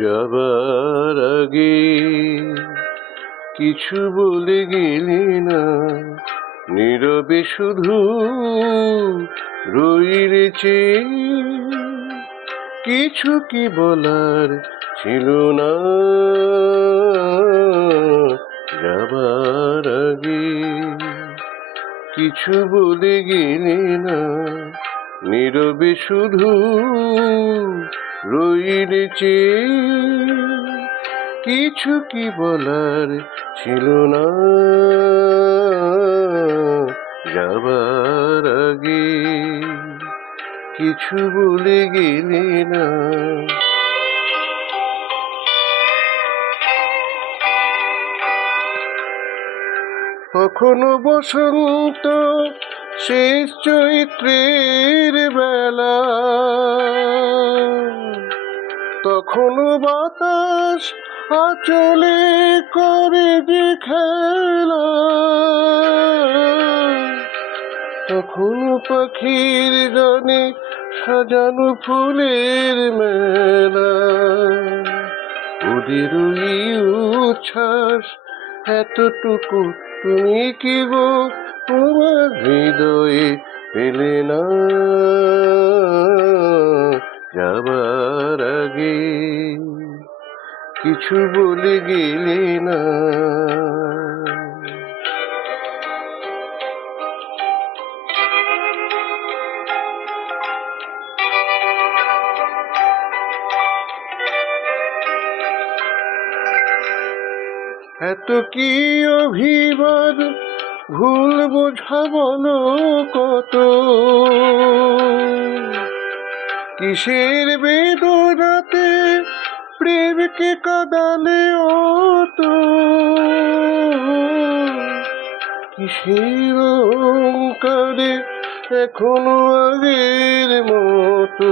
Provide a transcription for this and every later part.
যাবার আগে কিছু বলে গেলি না, নীরবে শুধু রইলে চেয়ে। কিছু কি বলার ছিল না যাবার আগে, কিছু বলে গেলি না, নীরবে শুধু রইলে চেয়ে। কিছু কি বলার ছিল না যাবার আগে, কিছু বলে গেলি না। কখনো বসন্ত শেষ চৈত্রের বেলা, তখনো বাতাস আঁচলে করে যে খেলা, তখনো পাখির গানে সাজানো ফুলের মেলা। ওদের উচ্ছ্বাস এতটুকু তুমি কি গো তোমার হৃদয়ে পেলে না যাবার আগে, কিছু বলে গেলে না। এত কি অভিমান ভুল বোঝা বলো কত, কিসের বেদনাতে প্রেমকে কাঁদালে অত, কিসের অহংকারে এখনো আগের মতো।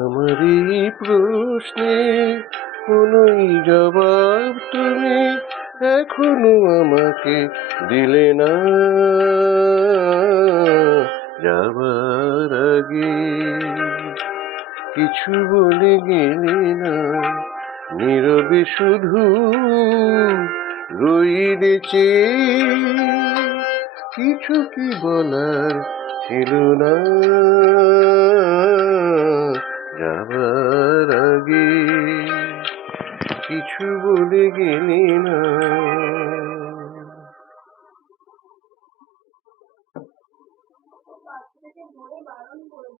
আমার এই প্রশ্নে কোনোই জবাব তুমি এখনো আমাকে দিলে না যাবার আগে, কিছু বলে গেলে না, নীরবে শুধু রইলে চেয়ে। কিছু কি বলার ছিল না যাবার আগে, কিছু বলে গেলি না।